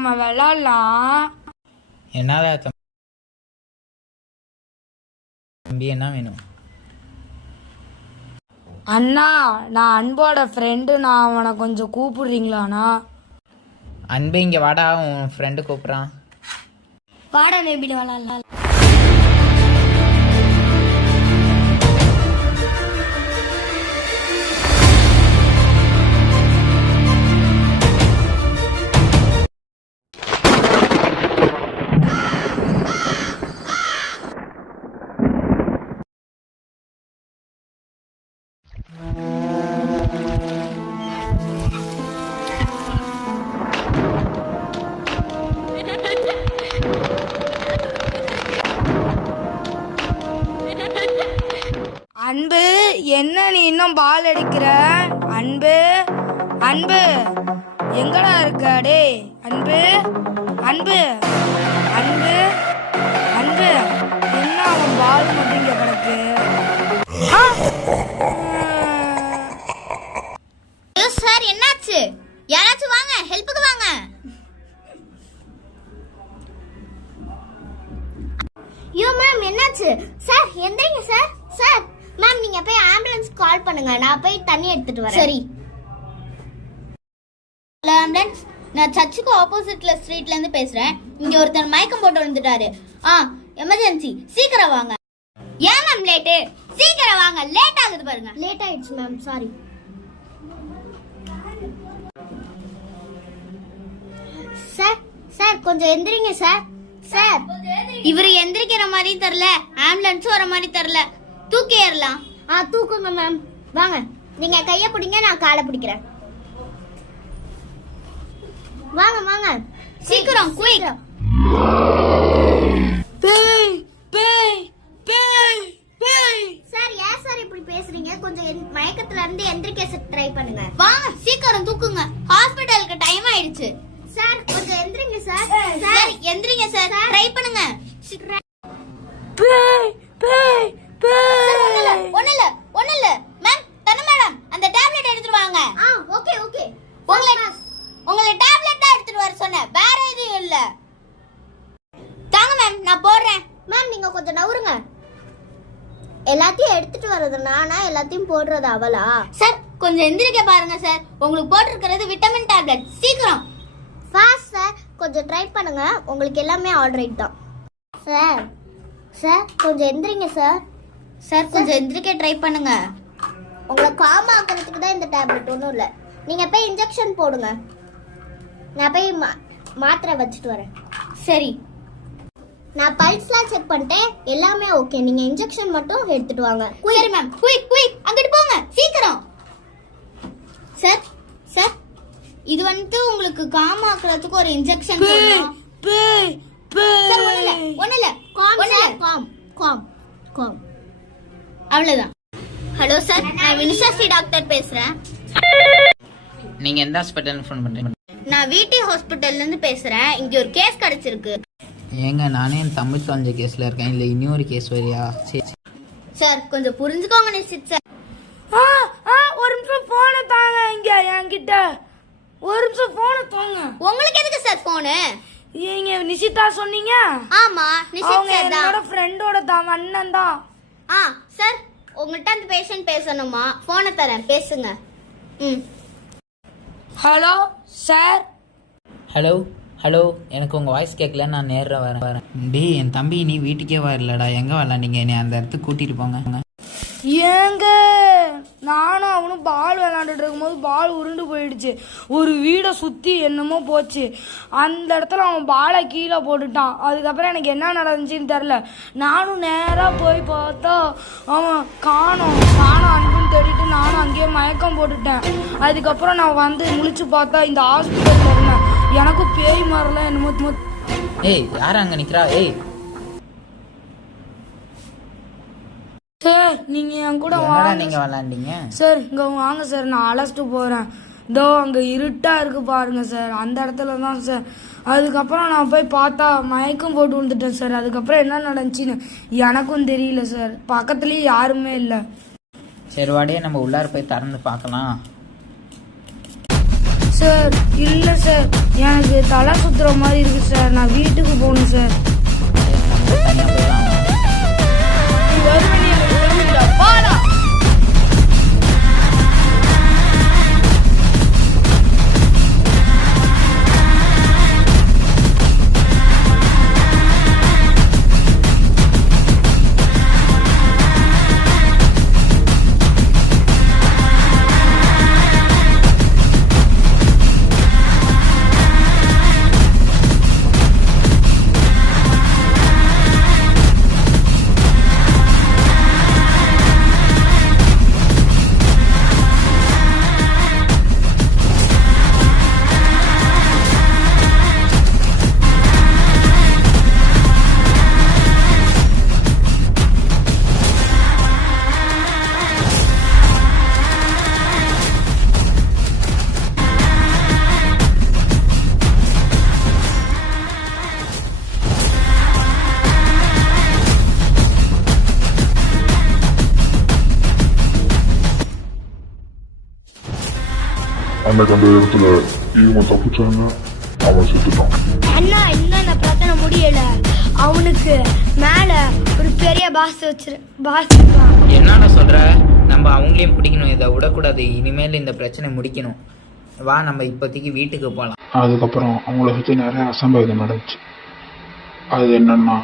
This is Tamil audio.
நம்ம விளையாடலாம். என்னடா தம்பி, என்ன வேணும்? அண்ணா, நான் அன்போட ஃப்ரெண்டு, நான் அவனை கொஞ்சம் கூப்பிடுறீங்களாண்ணா? அன்பு, இங்கே வாடா, உன் ஃப்ரெண்டு கூப்பிட்றான். வாடா நேபில விளையாடலாம். அன்பு, என்ன நீ இன்னும் பால் அடிக்கிற? அன்பு, அன்பு எங்கடா இருக்க? டே அன்பு, அன்பு, அன்பு, அன்பு, என்ன அவன் பால் மட்டும் இங்க கிடக்கு? சார், என்னாச்சு? யாராச்சும் வாங்க, ஹெல்ப்புக்கு வாங்க. ஐயோ மேம், என்னாச்சு? சார் எந்திரிங்க சார். சார் மேம், நீங்க போய் ஆம்புலன்ஸ் கால் பண்ணுங்க, நான் போய் தண்ணி எடுத்துட்டு வரேன். சரி. ஹலோ ஆம்புலன்ஸ், நான் சர்ச்சுக்கு ஆப்போசிட்ல ஸ்ட்ரீட்ல இருந்து பேசுறேன். இங்க ஒருத்தர் மயக்கம் போட்டு விழுந்துட்டாரு. எமர்ஜென்சி, சீக்கிரம் வாங்க. ஏன் மேம் லேட்டு? சீக்கிரம் வாங்க, லேட் ஆகுது பாருங்க. லேட் ஆயிடுச்சு மேம், சாரி. சார், சார் கொஞ்சம் எந்திரிங்க சார். சார், இவரு எந்திரிக்கிற மாதிரி தெரியல, ஆம்புலன்ஸ் வர மாதிரி தெரியல. தூக்கி ஏறலாம். தூக்குங்க மேம். வாங்க, நீங்க கைய பிடிங்க, நான் காலை பிடிக்கிறேன். வாங்க வாங்க, சீக்கிரம் குயிக். பேய் பேய் பேய் பேய். சார், ஏன் சார் இப்படி பேசுறீங்க? கொஞ்சம் மயக்கத்துல இருந்து எந்திரிக்க ட்ரை பண்ணுங்க. வாங்க, சீக்கிரம் தூக்குங்க, ஹாஸ்பிடலுக்கு டைம் ஆயிடுச்சு. சார் கொஞ்சம் எந்திரிங்க சார். சார் எந்திரிங்க சார், ட்ரை பண்ணுங்க. பேய் பேய் பேய். ஒண்ணு இல்ல மேம். தனு மேடம், அந்த டேப்லெட் எடுத்துட்டு வாங்க. Okay okay. உங்களை டேப்லெட் தான் எடுத்துட்டு வர சொன்னேன், வேற எதுவும் இல்ல. தாங்க மேம், நான் போடுறேன். மேம் நீங்க கொஞ்சம் நவுருங்க. எல்லாத்தையும் எடுத்துட்டு வர்றது நானா, எல்லாத்தையும் போடுறது அவளா? சார் கொஞ்சம் எந்திரிக்க பாருங்க சார், உங்களுக்கு போட்டிருக்கிறது விட்டமின் டேப்லெட். சீக்கிரம் ஃபாஸ்ட் சார், கொஞ்சம் ட்ரை பண்ணுங்க, உங்களுக்கு எல்லாமே ஆல்ரைட் தான். சார், சார் கொஞ்சம் எந்திரிங்க சார். சார் கொஞ்சம் எந்திரிக்க ட்ரை பண்ணுங்க. உங்களை காம் ஆக்கிறதுக்கு தான் இந்த டேப்லெட், ஒன்றும் இல்லை. நீங்கள் போய் இன்ஜெக்ஷன் போடுங்க, நான் போய் மாத்திரை வச்சுட்டு வரேன். சரி, நான் பல்ஸ்லாம் செக் பண்ணிட்டேன், எல்லாமே ஓகே. நீங்கள் இன்ஜெக்ஷன் மட்டும் எடுத்துட்டு வாங்க. சரி மேம், குயிக் குயிக், அங்கிட்டு போங்க சீக்கிரம். சார், சார் இது வந்துட்டு உங்களுக்கு காம் ஆக்குறதுக்கு ஒரு இன்ஜெக்ஷன் போடணும். பேய் பேய். சார் ஒண்ணு இல்ல காம் காம் காம், அவ்வளவுதான். ஹலோ சார், நான் வினிஷாஸ்ரீ டாக்டர் பேசுறேன். நீங்க எந்த ஹாஸ்பிட்டல் ஃபோன் பண்றீங்க? நான் விடி ஹாஸ்பிட்டல்ல இருந்து பேசுறேன். இங்க ஒரு கேஸ் கிடைச்சிருக்கு. ஏங்க, நானே என் தம்பி தொலைஞ்ச கேஸ்ல இருக்கேன், இல்ல இன்னொரு கேஸ் வரியா? சரி சார் கொஞ்சம் புரிஞ்சுக்கோங்க நிஷித் சார். ஒரு நிமிஷம் போனை தாங்க, இங்க என்கிட்ட ஒரு நிமிஷம் போனை தாங்க. உங்களுக்கு எதுக்கு சார் போனு? நீங்க நிஷிதா சொன்னீங்க? ஆமா, நிஷித் சார் தான், என்னோட ஃப்ரெண்டோட அண்ணன் தான். சார் உங்கள்கிட்ட அந்த பேஷண்ட் பேசணுமா? போனை தரேன், பேசுங்க. Hello sir. ஹலோ ஹலோ, எனக்கு உங்கள் வாய்ஸ் கேட்கல, நான் நேரில் வரேன். டே, என் தம்பி நீ வீட்டுக்கே வரலடா, எங்கே விளாண்டிங்க? என்னை அந்த இடத்துக்கு கூட்டிகிட்டு போங்க. ஏங்க, நானும் அவனும் பால் விளாண்டுட்டு இருக்கும்போது பால் உருண்டு போயிடுச்சு, ஒரு வீடை சுற்றி என்னமோ போச்சு. அந்த இடத்துல அவன் பாலை கீழே போட்டுட்டான். அதுக்கப்புறம் எனக்கு என்ன நடந்துச்சுன்னு தெரில. நானும் நேராக போய் பார்த்தா அவன் காணோம். அன்புன்னு தேடிட்டு நானும் அங்கேயே மயக்கம் போட்டுட்டேன். அதுக்கப்புறம் நான் வந்து முழிச்சு பார்த்தா இந்த ஹாஸ்பிட்டலில் இருந்தேன். எனக்கும் பேய் மாறலாம் என்னமோ. ஏய், யார் அங்கே நிற்கிறா? ஏய் சார், நீங்க என் கூட வாங்க. நீங்க விளாண்டீங்க சார், இங்க வாங்க சார், நான் அழைச்சிட்டு போறேன். இதோ அங்க இருட்டா இருக்கு பாருங்க சார், அந்த இடத்துல தான் சார். அதுக்கப்புறம் நான் போய் பார்த்தா மயக்கம் போட்டு விழுந்துட்டேன் சார். அதுக்கப்புறம் என்ன நடந்துச்சுன்னு எனக்கும் தெரியல சார், பக்கத்துலயே யாருமே இல்லை. சரி வாடியே, நம்ம உள்ளார போய் திறந்து பார்க்கலாம். சார் இல்லை சார், எனக்கு தலை சுத்துற மாதிரி இருக்கு சார். நான் வீட்டுக்கு போகணும் சார். தனியாக போயிடலாம். நீ வருவேன், நீ எனக்கு வருவீங்களா? வாடா. அன்னைக்கு அந்த இடத்துல இவங்க தப்பிச்சாங்க, அவன் செத்துட்டான். அண்ணா இன்னும் அந்த பிரச்சனை முடியல. அவனுக்கு மேல ஒரு பெரிய பாஸ் இருக்கான். என்னடா சொல்ற? நம்ம அவங்களையும் பிடிக்கணும், இதை விடக்கூடாது. இனிமேல் இந்த பிரச்சனை முடிக்கணும். வா, நம்ம இப்போதைக்கு வீட்டுக்கு போகலாம். அதுக்கப்புறம் அவங்கள சுற்றி நிறைய அசம்பாவிதம் நடந்துச்சு. அது என்னன்னா